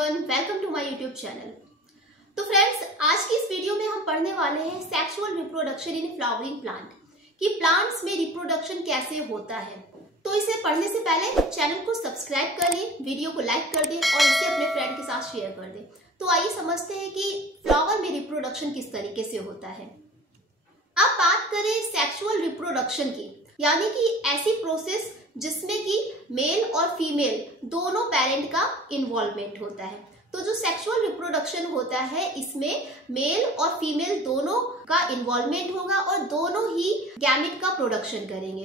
Everyone, welcome to my YouTube channel. तो friends, आज की इस वीडियो में हम पढ़ने वाले हैं sexual reproduction in flowering plant कि प्लांट्स में रिप्रोडक्शन कैसे होता है। तो इसे पढ़ने से पहले चैनल को सब्सक्राइब कर लें, वीडियो को लाइक कर दें और इसे अपने फ्रेंड के साथ शेयर कर दें। तो आइए समझते हैं कि फ्लावर में रिप्रोडक्शन किस तरीके से होता है। अब बात करें सेक्सुअल रिप्रोडक्शन की, यानी कि ऐसी प्रोसेस जिसमें कि मेल और फीमेल दोनों पेरेंट का इन्वॉल्वमेंट होता है। तो जो सेक्सुअल रिप्रोडक्शन होता है इसमें मेल और फीमेल दोनों का इन्वॉल्वमेंट होगा और दोनों ही गैमेट का प्रोडक्शन करेंगे।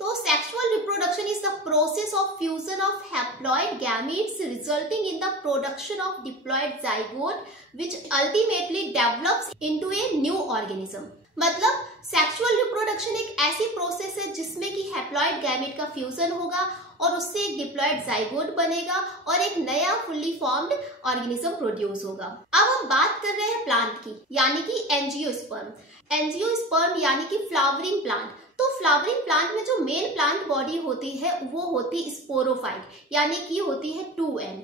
तो sexual reproduction is the process of fusion of haploid gametes resulting in the production of diploid zygote which ultimately develops into a new organism. मतलब सेक्सुअल रिप्रोडक्शन एक ऐसी प्रोसेस है जिसमें कि हैप्लॉइड गैमेट का फ्यूजन होगा और उससे एक डिप्लॉइड जाइगोट बनेगा और एक नया फुल्ली फॉर्म्ड ऑर्गेनिज्म प्रोड्यूस होगा। अब हम बात कर रहे हैं प्लांट की, यानी कि एंजियोस्पर्म। एंजियोस्पर्म यानी कि फ्लावरिंग प्लांट। तो फ्लावरिंग प्लांट में जो मेल प्लांट बॉडी होती है वो होती स्पोरोफाइट, यानी कि होती है 2n।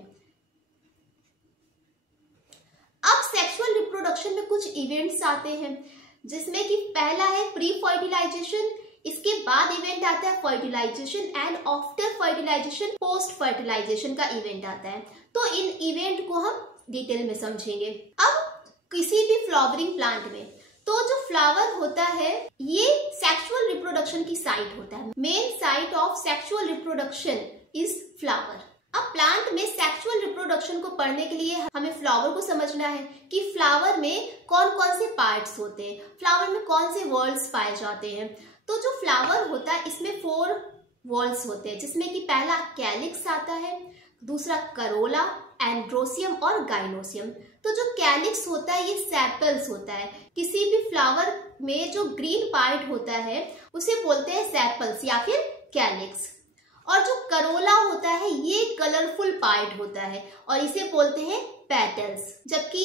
अब सेक्सुअल रिप्रोडक्शन में कुछ इवेंट्स आते हैं जिसमें कि पहला है प्री फर्टिलाइजेशन, इसके बाद इवेंट आता है fertilisation and after fertilisation post fertilisation का इवेंट आता है। तो इन इवेंट को हम डिटेल में समझेंगे। अब किसी भी फ्लावरिंग प्लांट में तो जो फ्लावर होता है ये सेक्सुअल रिप्रोडक्शन की साइट होता है। Main site of sexual reproduction is flower. अब प्लांट में सेक्सुअल रिप्रोडक्शन को पढ़ने के लिए हमें फ्लावर को समझना है कि फ्लावर में कौन कौन से पार्ट्स होते हैं, फ्लावर में कौन से वॉल्स पाए जाते हैं। तो जो फ्लावर होता है इसमें 4 वॉल्स होते हैं, जिसमें कि पहला कैलिक्स आता है, दूसरा करोला, एंड्रोसियम और गाइनोसियम। तो जो कैलिक्स होता है ये सेपल्स होता है। किसी भी फ्लावर में जो ग्रीन पार्ट होता है उसे बोलते हैं सेपल्स या फिर कैलिक्स। और जो करोला होता है ये कलरफुल पार्ट होता है और इसे बोलते हैं पेटल्स। जबकि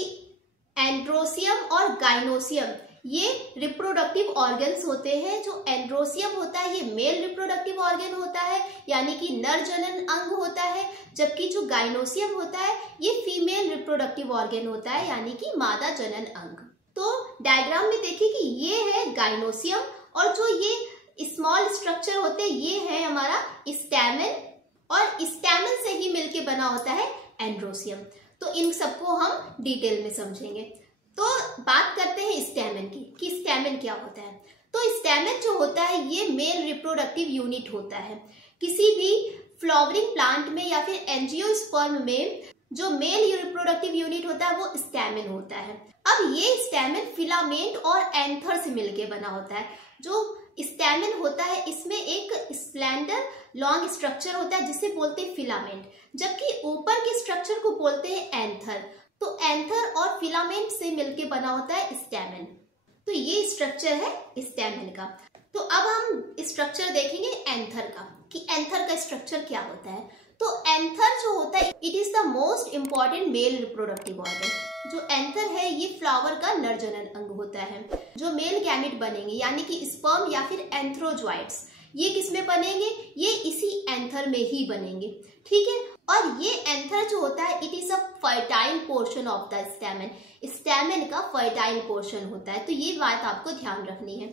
एंड्रोसियम और गाइनोसियम ये रिप्रोडक्टिव ऑर्गन्स होते हैं। जो एंड्रोसियम होता है ये मेल रिप्रोडक्टिव ऑर्गन होता है, यानी कि नर जनन अंग होता है, जबकि जो गाइनोसियम होता है ये फीमेल रिप्रोडक्टिव ऑर्गन होता है, यानी कि मादा जनन अंग। तो डायग्राम में देखिए कि ये है गाइनोसियम और जो ये स्मॉल स्ट्रक्चर होते हैं ये है हमारा स्टैमेन और स्टैमेन से ही मिलके बना होता है एंड्रोसियम। तो इन सबको हम डिटेल में समझेंगे। तो बात करते हैं स्टैमेन की कि स्टैमेन क्या होता है। तो स्टैमेन जो होता है ये मेल रिप्रोडक्टिव यूनिट होता है। किसी भी फ्लावरिंग प्लांट में या फिर एंजियोस्पर्म में जो मेल रिप्रोडक्टिव यूनिट होता है वो स्टैमेन होता है। अब ये स्टैमेन फिलामेंट और एंथर से मिलके बना होता है। जो स्टैमेन होता है इसमें एक स्लेंडर लॉन्ग स्ट्रक्चर होता है जिसे बोलते हैं फिलामेंट, जबकि ऊपर के स्ट्रक्चर को बोलते हैं एंथर। तो एंथर और फिलामेंट से मिलके बना होता है स्टैमेन। तो ये स्ट्रक्चर है स्टैमेन का। तो अब हम स्ट्रक्चर देखेंगे एंथर का कि एंथर का स्ट्रक्चर क्या होता है। तो एंथर जो होता है it is the most important male reproductive organ. जो एंथर है ये फ्लावर का नर जनन अंग होता है। जो मेल गैमेट बनेंगे यानी कि स्पर्म या फिर एंथ्रोजॉइड्स ये किसमें बनेंगे, ये इसी एंथर में ही बनेंगे, ठीक है। और ये एंथर जो होता है it is a fertile portion of the stamen. Stamen का फर्टाइल पोर्शन होता है, तो ये बात आपको ध्यान रखनी है।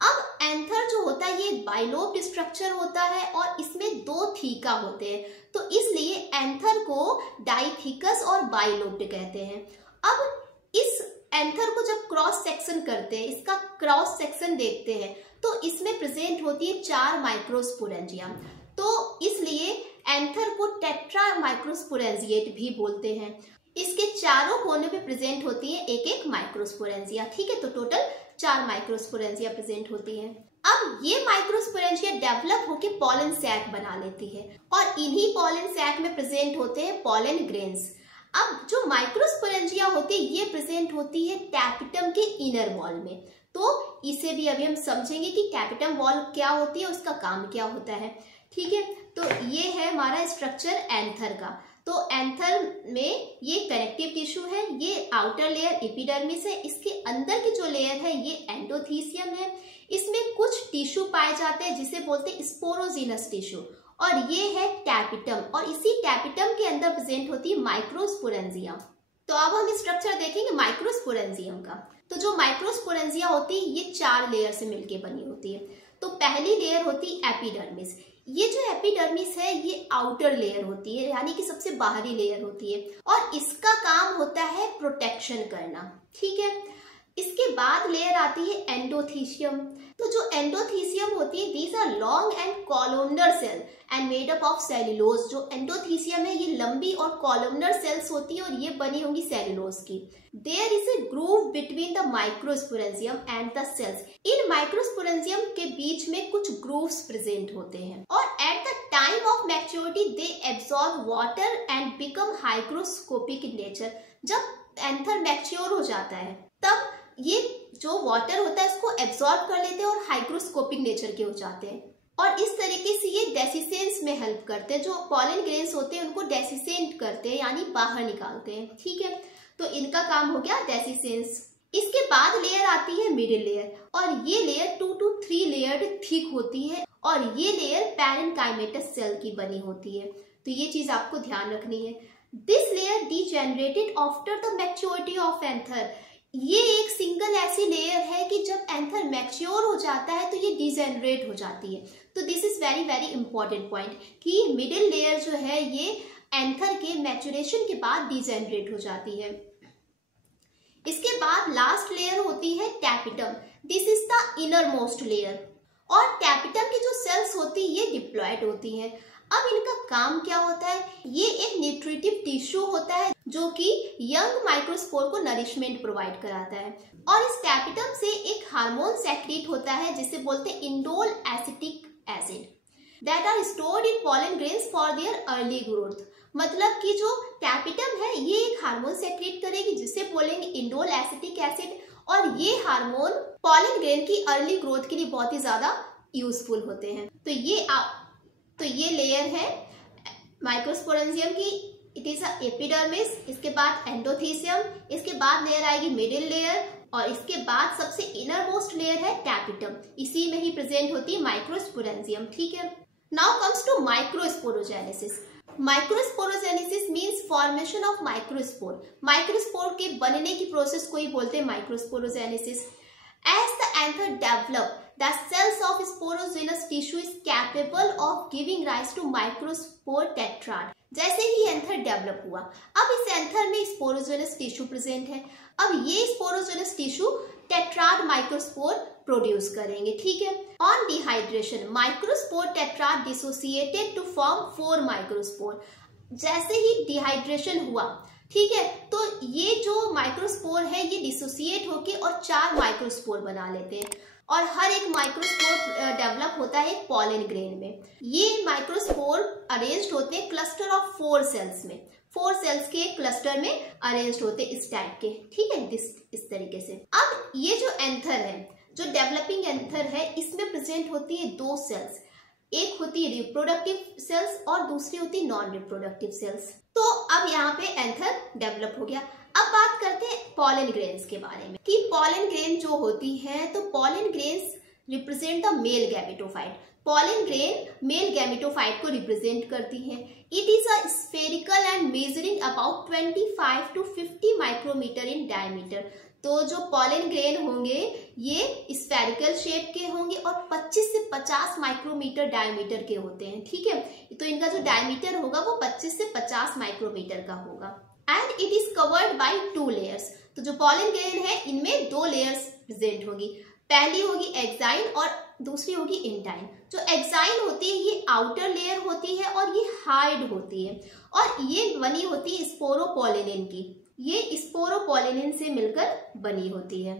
अब एंथर जो होता है ये बाइलोब्ड स्ट्रक्चर होता है और इसमें 2 थीका होते हैं, तो इसलिए एंथर को डाइथिकस और बाइलोब्ड कहते हैं। अब इस एंथर को जब क्रॉस सेक्शन करते हैं, इसका क्रॉस सेक्शन देखते हैं, तो इसमें प्रेजेंट होती है 4 माइक्रोस्पोरेंजिया। तो इसलिए एंथर को टेट्रा माइक्रोस्पोरेंजिएट भी बोलते हैं। इसके चारों कोने पे प्रेजेंट होती है एक माइक्रोस्पोरेंजिया, ठीक है। तो टोटल 4 माइक्रोस्पोरेंजिया प्रेजेंट होती है। अब ये माइक्रोस्पोरेंजिया डेवलप होके पॉलन सैक बना लेती है और इन्हीं पॉलन सैक में प्रेजेंट होते हैं पॉलन ग्रेन्स। अब जो माइक्रोस्पोरेंजिया होती है ये प्रेजेंट होती है टैपिटम के इनर वॉल में। तो इसे भी अभी हम समझेंगे कि टैपिटम वॉल क्या होती है, उसका काम क्या होता है, ठीक है। तो ये है हमारा स्ट्रक्चर एंथर का। तो एंथर में ये कनेक्टिव टिश्यू है, ये आउटर लेयर एपिडर्मिस है, इसके अंदर की जो लेयर है ये एंडोथीसियम है। इसमें कुछ टिश्यू पाए जाते हैं जिसे बोलते हैं स्पोरोजीनस टिश्यू और ये है टैपिटम, और इसी टैपिटम के अंदर प्रेजेंट होती है माइक्रोस्पोरेंजिया। तो अब हम स्ट्रक्चर देखेंगे माइक्रोस्पोरेंजियम का। तो जो माइक्रोस्पोरेंजिया होती है ये 4 लेयर से मिलकर बनी होती है। तो पहली लेयर होती है एपिडर्मिस। ये जो एपिडर्मिस है ये आउटर लेयर होती है, यानी कि सबसे बाहरी लेयर होती है, और इसका काम होता है प्रोटेक्शन करना, ठीक है। इसके बाद लेयर आती है एंडोथीशियम। तो जो एंडोथीशियम होती है these are long and columnar cell and made up of cellulose. जो एंडोथीशियम है ये लंबी और कॉलमनर सेल्स होती है और ये बनी होंगी सेल्यूलोज की। There is a groove between the microsporangium and the cells. इन माइक्रोस्पोरेंजियम के बीच में कुछ ग्रूव्स प्रेजेंट होते हैं, और at the time of maturity they absorb water and become hygroscopic in nature. जब एंथर मैच्योर हो जाता है तब ये जो वाटर होता है इसको एब्सॉर्ब कर लेते हैं और हाइग्रोस्कोपिक नेचर के हो जाते हैं, और इस तरीके से ये डेसिसेंस में हेल्प करते हैं। जो पॉलन ग्रेन्स होते हैं उनको डेसिसेंट करते हैं, यानी बाहर निकालते हैं, ठीक है। तो इनका काम हो गया डेसिसेंस। इसके बाद लेयर आती है मिडिल लेयर, और ये लेयर 2 to 3 लेयर्ड थिक होती है, और ये लेयर पैरेन्काइमेटस सेल की बनी होती है। तो ये चीज आपको ध्यान रखनी है। This layer degenerated after the maturity of anther. ये एक सिंगल ऐसी लेयर है कि जब एंथर मैच्योर हो जाता है तो ये डिजेनरेट हो जाती है। तो this is very very important point कि मिडिल लेयर जो है ये एंथर के मैच्योरेशन के बाद डिजेनरेट हो जाती है। इसके बाद लास्ट लेयर होती है tapetum. This is the inner most layer, और टैपिटम की जो सेल्स होती है ये डिप्लॉयड होती हैं। अब इनका काम क्या होता है? ये एक न्यूट्रिटिव टिश्यू होता है जो कि यंग माइक्रोस्पोर को नरिशमेंट प्रोवाइड कराता है, और इस टैपिटम से एक हार्मोन सेक्रेट होता है जिसे बोलते हैं indole acetic acid that are stored in pollen grains for their early growth. मतलब कि जो टैपिटम है ये एक हार्मोन सेक्रेट करेगी जिसे बोलेंगे इंडोल एसिटिक एसिड, और ये हार्मोन पॉलन ग्रेन की अर्ली ग्रोथ के लिए बहुत ही ज्यादा यूजफुल होते हैं। तो ये लेयर है माइक्रोस्पोरेंजियम की, इट इज एपिडर्मिस। इसके बाद एंडोथीसियम, इसके बाद लेयर आएगी मिडिल लेयर, और इसके बाद सबसे इनर मोस्ट लेयर है टैपिटम। इसी में ही प्रेजेंट होती है माइक्रोस्पोरेंजियम, ठीक है। Now comes to microsporogenesis. Microsporogenesis means formation of microspore. Microspore के बनने की प्रोसेस को ही बोलते हैं microsporogenesis. As the anther develop, the cells of sporogenous tissue is capable of giving rise to microspore tetrad. जैसे ही एंथर डेवलप हुआ, अब इस एंथर में स्पोरोजेनस टिश्यू प्रेजेंट है। अब ये sporogenous tissue tetrad microspore produce करेंगे, ठीक है। On dehydration microspore tetrad dissociated to form 4 microspore. जैसे ही डिहाइड्रेशन हुआ, ठीक है, तो ये जो माइक्रोस्पोर है ये डिसोसिएट होके और 4 माइक्रोस्पोर बना लेते हैं, और हर एक माइक्रोस्पोर डेवलप होता है पॉलन ग्रेन में। ये माइक्रोस्पोर अरेंज्ड होते हैं क्लस्टर ऑफ 4 सेल्स में। 4 सेल्स के क्लस्टर में अरेंज्ड होते इस टाइप के, ठीक है, इस तरीके से। अब ये जो एंथर है, जो डेवलपिंग एंथर है, इसमें प्रेजेंट होती है 2 सेल्स। एक होती है रिप्रोडक्टिव सेल्स और दूसरी होती है नॉन रिप्रोडक्टिव सेल्स। तो अब यहाँ पे एंथर डेवलप हो गया। अब बात करते हैं पॉलन ग्रेन्स के बारे में कि पॉलन ग्रेन जो होती है, तो pollen grains represent the male gametophyte. Pollen grain male gametophyte को रिप्रेजेंट करती है। It is a spherical and measuring about 25 to 50 micrometre in diameter. तो जो पॉलन ग्रेन होंगे ये स्फेरिकल शेप के होंगे और 25 से 50 माइक्रोमीटर डायमीटर के होते हैं, ठीक है। तो इनका जो डायमीटर होगा वो 25 से 50 माइक्रोमीटर का होगा। And it is covered by 2 layers. तो जो पॉलन ग्रेन है इनमें 2 लेयर्स प्रेजेंट होगी। पहली होगी एक्साइन और दूसरी होगी इंटाइन। जो एक्साइन होती है ये आउटर लेयर होती है और ये हार्ड होती है, और ये बनी होती है स्पोरोपोलिनिन की। ये स्पोरोपोलिनिन से मिलकर बनी होती है,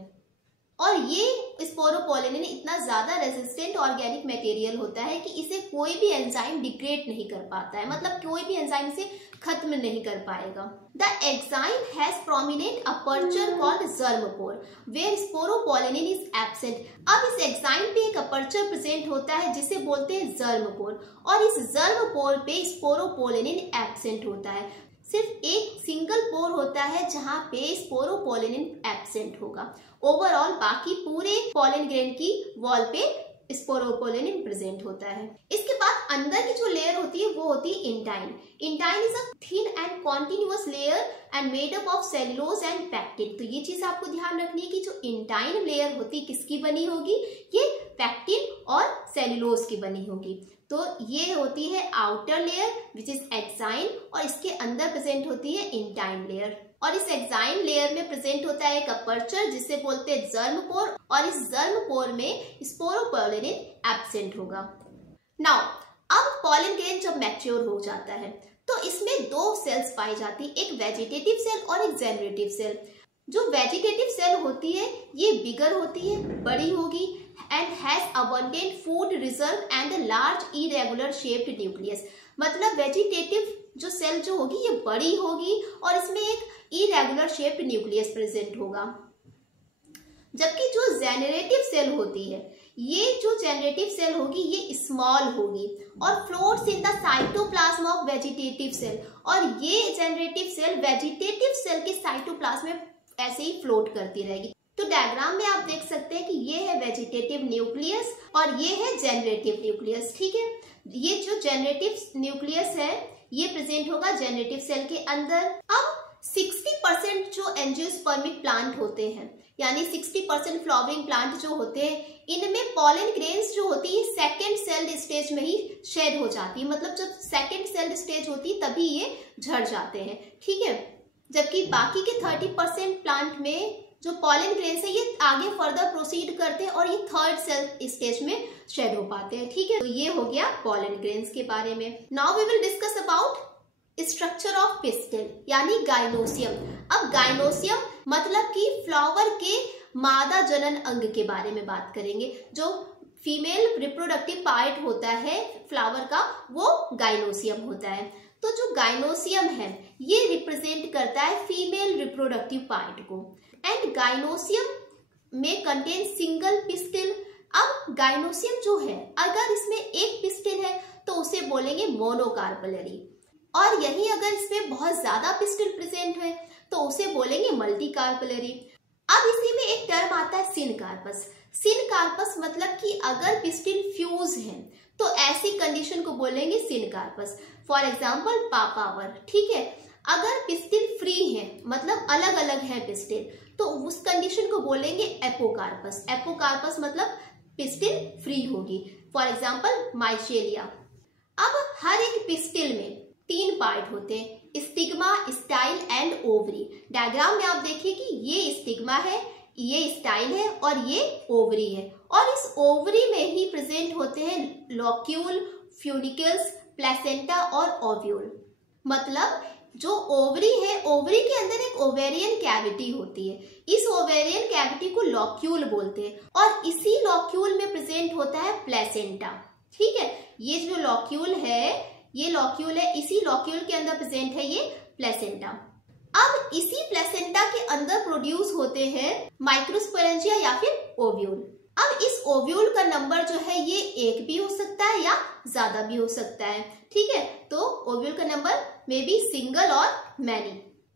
और ये स्पोरोपोलिनिन इतना ज्यादा रेजिस्टेंट ऑर्गेनिक मटेरियल होता है कि इसे कोई भी एंजाइम डिग्रेड नहीं कर पाता है, मतलब कोई भी एंजाइम इसे खत्म नहीं कर पाएगा। The exine has prominent aperture called germ pore where sporopollenin is absent. अब इस एग्जाइम पे एक अपर्चर प्रेजेंट होता है जिसे बोलते हैं जर्मपोर, और इस जर्मपोर पे स्पोरोपोलिनिन एब्सेंट होता है। सिर्फ एक सिंगल पोर होता है जहां पे स्पोरोपोलिनिन एब्सेंट होगा। ओवरऑल बाकी पूरे पॉलन ग्रेन की वॉल पे स्पोरोपोलिन प्रेजेंट होता है। इसके बाद अंदर की जो लेयर होती है वो होती है intine. Intine is a thin and continuous layer and made up of cellulose and pectin. तो ये चीज आपको ध्यान रखनी है कि जो इंटाइन लेयर होती है किसकी बनी होगी, ये पैक्टिन और सेलुलोज की बनी होगी। तो ये होती है outer layer which is exine, और इसके अंदर प्रेजेंट होती है इंटाइन लेयर। और इस एक्साइन लेयर में प्रेजेंट होता है एक अपर्चर जिसे बोलते हैं जर्म पोर, और इस जर्म पोर में स्पोरोपोलिन एब्सेंट होगा। नाउ अब पॉलन ग्रेन जब मैच्योर हो जाता है तो इसमें दो सेल्स पाई जाती है, एक वेजिटेटिव सेल और एक जेनरेटिव सेल। जो वेजिटेटिव सेल होती है ये बिगर होती है, बड़ी होगी, and has abundant food reserve and a large irregular shaped nucleus. मतलब वेजिटेटिव जो सेल जो होगी ये बड़ी होगी और इसमें एक इरेगुलर शेप्ड न्यूक्लियस प्रेजेंट होगा। जबकि जो जेनरेटिव सेल होती है, ये जो जेनरेटिव सेल होगी ये स्मॉल होगी और floats in the cytoplasm of vegetative cell, और ये जेनरेटिव सेल वेजिटेटिव सेल के साइटोप्लाज्म में ऐसे ही फ्लोट करती रहेगी। तो डायग्राम में आप देख सकते हैं कि ये है वेजिटेटिव न्यूक्लियस और ये है जेनरेटिव न्यूक्लियस। ठीक है, ये जो जेनरेटिव न्यूक्लियस है ये प्रेजेंट होगा जेनरेटिव सेल के अंदर। अब 60% जो एंजियोस्पर्मिक प्लांट होते हैं, यानी 60% फ्लावरिंग प्लांट जो होते हैं, इनमें पॉलन ग्रेन्स जो होती है सेकेंड सेल्ड स्टेज में ही शेड हो जाती है। मतलब जब सेकेंड सेल्ड स्टेज होती है तभी ये झड़ जाते हैं। ठीक है, जबकि बाकी के 30% प्लांट में जो पॉलन ग्रेन्स है ये आगे फर्दर प्रोसीड करते हैं और ये थर्ड सेल स्टेज में शेड हो पाते हैं। ठीक है, तो ये हो गया पॉलन ग्रेन्स के बारे में। Now we will discuss about structure of pistil यानी गाइनोसियम। अब गाइनोसियम मतलब कि फ्लावर के मादा जनन अंग के बारे में बात करेंगे। जो फीमेल रिप्रोडक्टिव पार्ट होता है फ्लावर का वो गाइनोसियम होता है। तो जो गाइनोसियम है ये रिप्रेजेंट करता है फीमेल रिप्रोडक्टिव पार्ट को, एंड गाइनोसियम में कंटेन सिंगल पिस्टिल। अब गाइनोसियम जो है अगर इसमें एक पिस्टिल है तो उसे बोलेंगे मोनोकार्पलरी, और यही अगर इसमें बहुत ज्यादा पिस्टिल प्रेजेंट है तो उसे बोलेंगे मल्टीकार्पलरी। अब इसी में एक टर्म आता है सिनकार्पस। सिनकार्पस मतलब कि अगर पिस्टिल फ्यूज है तो ऐसी कंडीशन को बोलेंगे सिनकार्पस। For example papaver. ठीक है, अगर पिस्टिल फ्री है मतलब अलग अलग है पिस्टिल तो उस कंडीशन को बोलेंगे एपोकार्पस। एपोकार्पस मतलब पिस्टिल फ्री होगी। For example Michelia. अब हर एक पिस्टिल में 3 पार्ट होते हैं, stigma, style and ovary. Diagram में आप देखिए कि ये स्टिग्मा है, ये स्टाइल है और ये ओवरी है, और इस ओवरी में ही प्रेजेंट होते हैं लॉक्यूल, फ्यूनिकल्स, प्लेसेंटा और ओव्यूल। मतलब जो ओवरी है, ओवरी के अंदर एक ओवेरियन कैविटी होती है, इस ओवेरियन कैविटी को लॉक्यूल बोलते हैं, और इसी लॉक्यूल में प्रेजेंट होता है प्लेसेंटा। ठीक है, ये जो लॉक्यूल है ये लॉक्यूल है, इसी लॉक्यूल के अंदर प्रेजेंट है ये प्लेसेंटा। अब इसी प्लेसेंटा के अंदर प्रोड्यूस होते हैं माइक्रोस्पोरेंजिया या फिर ओव्यूल। अब इस ओव्यूल का नंबर जो है ये 1 भी हो सकता है या ज्यादा भी हो सकता है। ठीक है, तो ओव्यूल का नंबर मे बी सिंगल और मैनी।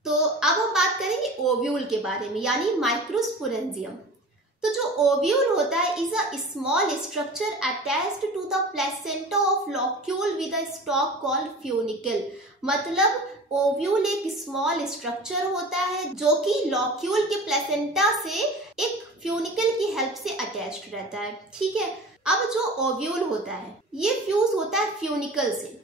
तो अब हम बात करेंगे ओव्यूल के बारे में यानी माइक्रोस्पोरेंजियम। तो जो ओव्यूल होता है is a small structure attached to the placenta of locule with a stalk called funicle. मतलब ओव्यूल एक स्मॉल स्ट्रक्चर होता है जो कि लॉक्यूल के प्लेसेंटा से एक फ्यूनिकल की हेल्प से अटैच्ड रहता है। ठीक है, अब जो ओव्यूल होता है ये फ्यूज होता है फ्यूनिकल से।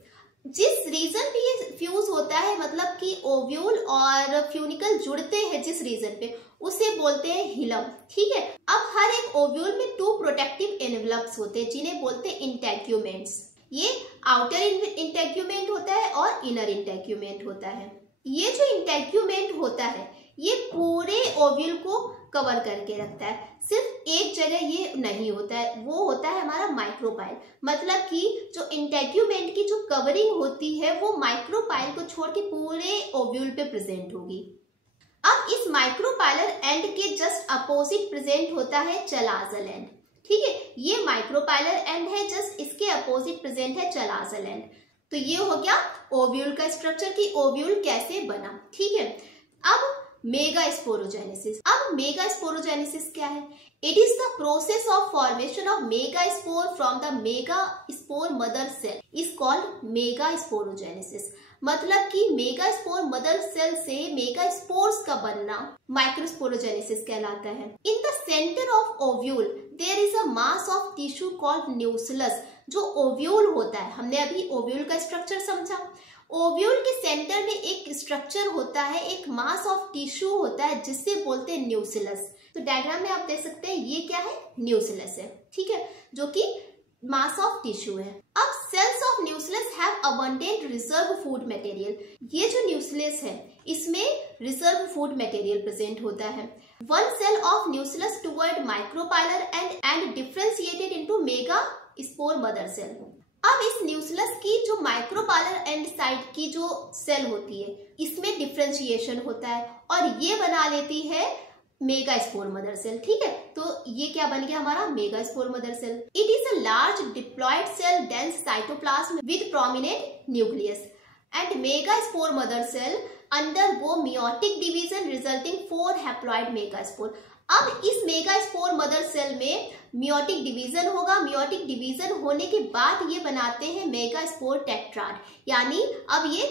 जिस रीजन पे ये फ्यूज होता है मतलब कि ओव्यूल और फ्यूनिकल जुड़ते हैं जिस रीजन पे उसे बोलते हैं हिलम। ठीक है, अब हर एक ओव्यूल में 2 प्रोटेक्टिव एनवेलप्स होते हैं जिन्हें बोलते हैं इंटेग्यूमेंट्स। ये आउटर इंटेग्यूमेंट होता है और इनर इंटेग्यूमेंट होता है। ये जो इंटेग्यूमेंट होता है ये पूरे ओव्यूल को कवर करके रखता है, सिर्फ एक जगह ये नहीं होता है, वो होता है हमारा माइक्रोपाइल। मतलब कि जो इंटेग्यूमेंट की जो कवरिंग होती है वो माइक्रोपाइल को छोड़ के पूरे ओव्यूल पे प्रेजेंट होगी। अब इस माइक्रोपाइलर एंड के जस्ट अपोजिट प्रेजेंट होता है चलाजल एंड। ठीक है, ये माइक्रोपाइलर एंड है, जस्ट इसके अपोजिट प्रेजेंट है चलाजल एंड। तो ये हो गया ओव्यूल का स्ट्रक्चर कि ओव्यूल कैसे बना। ठीक है, अब मेगा स्पोरोजेनेसिस। अब मेगा स्पोरोजेनेसिस क्या है? It is the process of formation of megaspore from the megaspore mother cell is called megasporogenesis. मतलब कि मेगा स्पोर मदर सेल से मेगा स्पोर्स का बनना माइक्रोस्पोरोजेनेसिस कहलाता है। In the centre of ovule there is a mass of tissue called nucleus. जो ovule होता है, हमने अभी ओव्यूल का स्ट्रक्चर समझा। ओव्यूल के सेंटर में एक स्ट्रक्चर होता है, एक मास ऑफ टिश्यू होता है जिससे बोलते हैं न्यूक्लियस। तो डायग्राम में आप देख सकते हैं ये क्या है? न्यूक्लियस है, ठीक है, जो कि मास ऑफ टिश्यू है। अब cells of nucleus have abundant reserve food material. ये जो न्यूक्लियस है इसमें रिजर्व फूड मटेरियल प्रेजेंट होता है। One cell of nucleus toward micropylar end differentiated into megaspore mother cell. अब इस न्यूक्लियस की जो माइक्रोपाइलर एंड साइड की जो सेल होती है इसमें डिफरेंशिएशन होता है और ये बना लेती है मेगा स्पोर मदर सेल, ठीक है। तो ये क्या बन गया हमारा? Megaspore mother cell. It is a large diploid cell dense cytoplasm with prominent nucleus and megaspore mother cell undergo meiotic division resulting 4 haploid megaspore. अब इस मेगा स्पोर मदर सेल में meiotic division होगा। Meiotic division होने के बाद ये बनाते हैं मेगा स्पोर टेट्राड, यानी अब ये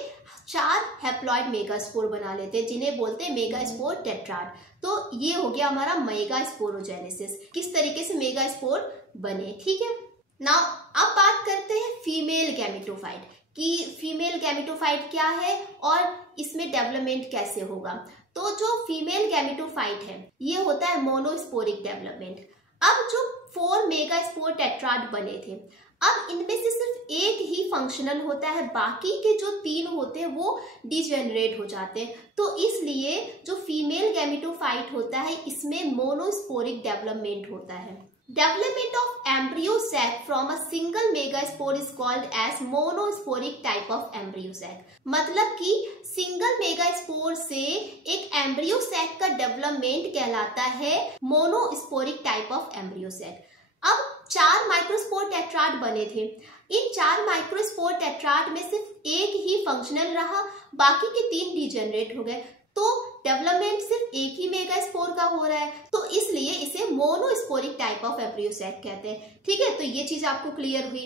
4 हैप्लॉइड मेगा स्पोर बना लेते हैं जिन्हें बोलते हैं मेगा स्पोर टेट्राड। तो ये हो गया हमारा मेगा स्पोरोजेनेसिस, किस तरीके से मेगा स्पोर बने, ठीक है। नाउ अब बात करते हैं फीमेल गैमेटोफाइट कि फीमेल गैमेटोफाइट क्या है और इसमें डेवलपमेंट कैसे होगा। तो जो फीमेल गैमेटोफाइट है ये होता है मोनोस्पोरिक डेवलपमेंट। अब जो 4 मेगा स्पोर टेट्राड बने थे, अब इनमें से सिर्फ एक ही फंक्शनल होता है, बाकी के जो 3 होते हैं वो डिजेनरेट हो जाते हैं। तो इसलिए जो फीमेल गैमेटोफाइट होता है इसमें मोनोस्पोरिक डेवलपमेंट होता है। Development of embryo sac from a single megaspore is called as monosporic type of embryo sac. मतलब कि सिंगल मेगास्पोर से एक एम्ब्रियो सैक का डेवलपमेंट कहलाता है monosporic type of embryo sac. अब 4 माइक्रोस्पोर टेट्राड बने थे। इन 4 माइक्रोस्पोर टेट्राड में सिर्फ एक ही फंक्शनल रहा, बाकी के 3 डिजेनरेट हो गए। तो डेवलपमेंट सिर्फ एक ही मेगास्पोर का हो रहा है, तो इसलिए इसे monosporic type of embryo sac कहते हैं, ठीक है। तो ये चीज आपको क्लियर हुई।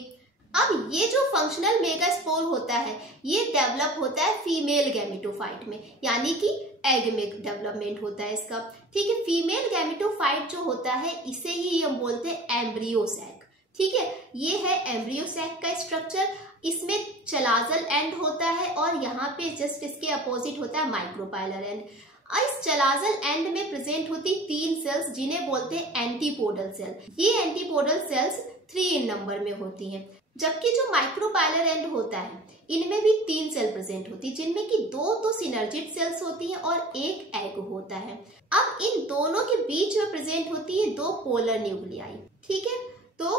अब ये जो फंक्शनल मेगास्पोर होता है ये डेवलप होता है फीमेल गैमेटोफाइट में, यानी कि एग में डेवलपमेंट होता है इसका, ठीक है। फीमेल गैमेटोफाइट जो होता है इसे ही हम बोलते हैं एम्ब्रियो सैक, ठीक है। ये है एम्ब्रियो सैक का स्ट्रक्चर। इसमें चलाजल एंड होता है और यहाँ पे जस्ट इसके अपोजिट होता है माइक्रोपाइलर एंड। इस चलाजल एंड में प्रेजेंट होती 3 सेल्स जिन्हें बोलते हैं एंटीपोडल सेल। ये एंटीपोडल सेल्स 3 इन नंबर में होती हैं, जबकि जो माइक्रोपाइलर एंड होता है इनमें भी 3 सेल प्रेजेंट होती है, जिनमें कि 2 तो सिनर्जिड सेल्स होती हैं और 1 एग होता है। अब इन दोनों के बीच में प्रेजेंट होती है 2 पोलर न्यूक्लियाई, ठीक है। तो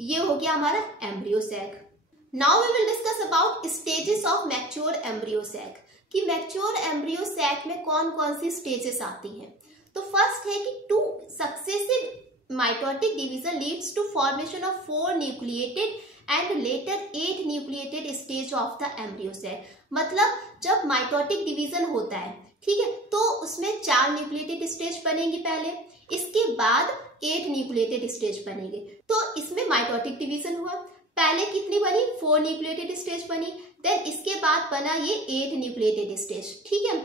ये हो गया हमारा embryo sac. Now we will discuss about stages of mature embryo sac कि मैच्योर एम्ब्रियो सैक में कौन कौन सी स्टेजेस आती हैं। तो फर्स्ट है कि 2 successive mitotic division leads to formation of 4 nucleated and later 8 nucleated stage of the embryo sac. मतलब जब माइटोटिक डिवीजन होता है, ठीक है, तो उसमें 4 न्यूक्लिएटेड स्टेज बनेंगी पहले, इसके बाद 8 न्यूक्लिएटेड स्टेज बनेंगे। तो इसमें माइटोटिक डिवीजन हुआ, पहले कितनी बनी? 4 न्यूक्लिएटेड स्टेज बनी, देन इसके बाद बना ये 8 न्यूक्लिएटेड स्टेज, ठीक है।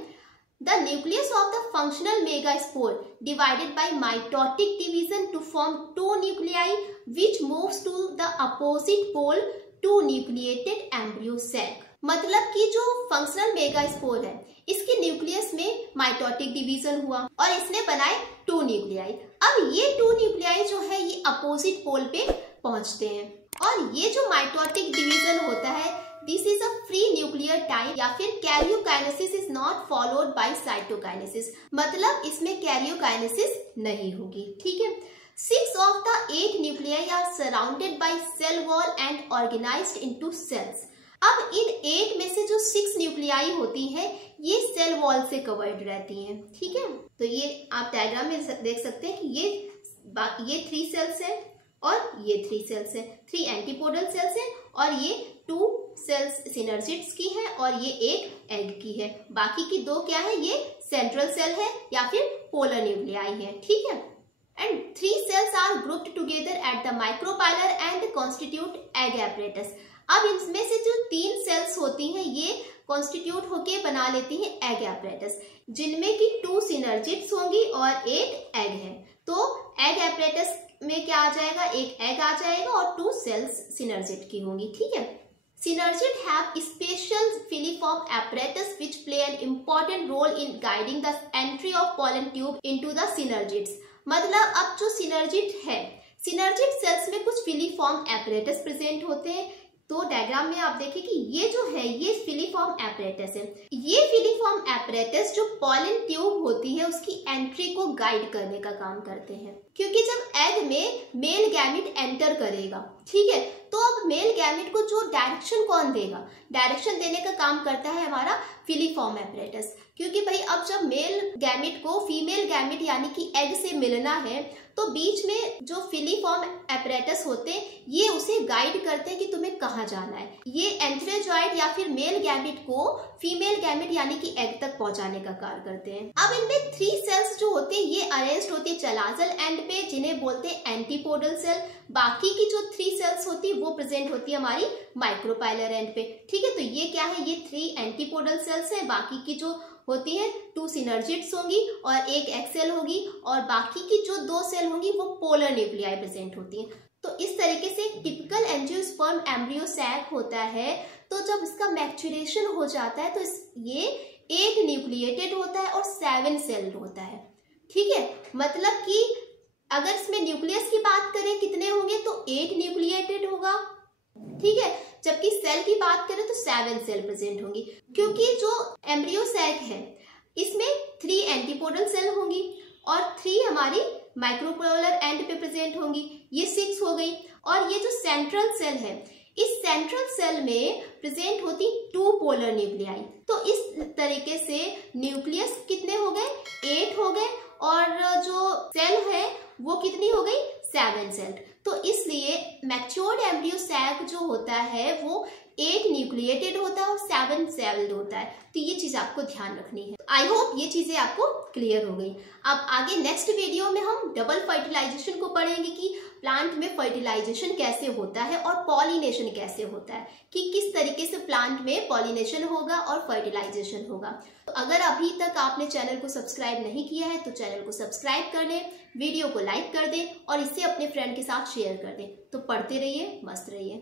The nucleus of the functional megaspore divided by mitotic division to form 2 nuclei which moves to the opposite pole two nucleated embryo sac. मतलब कि जो फंक्शनल मेगास्पोर है इसके न्यूक्लियस में माइटोटिक डिवीजन हुआ और इसने बनाए 2 न्यूक्लियाई। अब ये 2 न्यूक्लियाई जो है ये अपोजिट पोल पे पहुंचते हैं और ये जो माइटोटिक डिवीजन होता है this is a free nuclear type या फिर karyokinesis is not followed by cytokinesis. मतलब इसमें कैरियोकाइनेसिस नहीं होगी, ठीक है। 6 of the 8 nuclei are surrounded by cell wall and organized into cells। अब इन 8 में से जो 6 न्यूक्लियाई होती हैं ये सेल वॉल से कवर्ड रहती हैं, ठीक है। तो ये आप डायग्राम में देख सकते हैं कि ये 3 सेल्स है और ये 3 सेल्स है, 3 एंटीपोडल सेल्स हैं और ये 2 सेल्स सिनर्जिड्स की है और ये एक एग की है। बाकी की 2 क्या है, ये सेंट्रल सेल है या फिर पोलर न्यूक्लियाई है, ठीक है। And 3 cells are grouped together at the micropylar and constitute egg apparatus। अब इनमें से जो 3 cells होती हैं ये कॉन्स्टिट्यूट होके बना लेती हैं एग एपरेटस, जिनमें की 2 सिनर्जिड्स होंगी और एक एग है। तो एग एपरेटस में क्या आ जाएगा, एक एग आ जाएगा और 2 cells सिनर्जिड की होंगी, ठीक है। Synergid have special filiform apparatus which play an important role in guiding the entry of pollen tube into the synergids। मतलब अब जो सिनर्जिड है, सिनर्जिड सेल्स में कुछ फिलीफॉर्म एपरेटस प्रेजेंट होते हैं। तो डायग्राम में आप देखें कि ये जो है ये फिलीफॉर्म एपरेटस है। ये फिलीफॉर्म एपरेटस जो पॉलन ट्यूब होती है उसकी एंट्री को गाइड करने का काम करते हैं, क्योंकि जब एग में मेल गैमेट एंटर करेगा, ठीक है, तो अब मेल गैमेट को जो डायरेक्शन कौन देगा, डायरेक्शन देने का काम करता है हमारा फिलीफॉर्म एपरेटस। क्योंकि भाई अब जब मेल गैमेट को फीमेल गैमेट यानी कि एग से मिलना है तो बीच में जो फिलीफॉर्म एपरेटस होते हैं ये उसे गाइड करते हैं कि तुम्हें कहाँ जाना है। ये एंथ्रेजॉइड या फिर मेल गैमेट को फीमेल गैमेट यानी कि एग तक पहुंचाने का कार्य करते हैं। अब इनमें 3 सेल्स जो होते हैं ये अरेंज्ड होती है चलाजल एंड पे, जिन्हें बोलते हैं एंटीपोडल सेल। बाकी की जो 3 सेल्स होती है वो प्रेजेंट होती है हमारी माइक्रोपाइलर एंड पे, ठीक है। तो ये क्या है, ये 3 एंटीपोडल सेल्स है। बाकी की जो होती है 2 सिनर्जिड्स होंगी और एक एक्सेल होगी और बाकी की जो 2 सेल होंगी वो पोलर न्यूक्लियाई प्रेजेंट होती हैं। तो इस तरीके से टिपिकल एंजियोस्पर्म एम्ब्रियो सैक होता है। तो जब इसका मैच्योरेशन हो जाता है तो ये 8 न्यूक्लिएटेड होता है और 7 सेल होता है, ठीक है। मतलब कि अगर इसमें न्यूक्लियस की बात करें कितने होंगे तो 8 न्यूक्लिएटेड होगा, ठीक है। जबकि सेल की बात करें तो 7 सेल प्रेजेंट होंगी, क्योंकि जो एम्ब्रियो सैक है इसमें 3 एंटीपोडल सेल होंगी और 3 हमारी माइक्रोपोलर एंड पे प्रेजेंट होंगी, ये 6 हो गई। और ये जो सेंट्रल सेल है इस सेंट्रल सेल में प्रेजेंट होती 2 पोलर न्यूक्लियाई। तो इस तरीके से न्यूक्लियस कितने हो गए, 8 हो गए और जो सेल है वो कितनी हो गई, 7 सेल। तो इसलिए मैच्योर्ड एम्ब्रियो सैक जो होता है वो 8 न्यूक्लिएटेड होता है और 7 सेल्ड होता है। तो ये चीज आपको ध्यान रखनी है। आई होप ये चीजें आपको क्लियर हो गई। अब आगे नेक्स्ट वीडियो में हम डबल फर्टिलाइजेशन को पढ़ेंगे कि प्लांट में फर्टिलाइजेशन कैसे होता है और पॉलिनेशन कैसे होता है, कि किस तरीके से प्लांट में पॉलिनेशन होगा और फर्टिलाइजेशन होगा। तो अगर अभी तक आपने चैनल को सब्सक्राइब नहीं किया है तो चैनल को सब्सक्राइब कर लें, वीडियो को लाइक कर दें और इसे अपने फ्रेंड के साथ शेयर कर दें। तो पढ़ते रहिए, मस्त रहिए।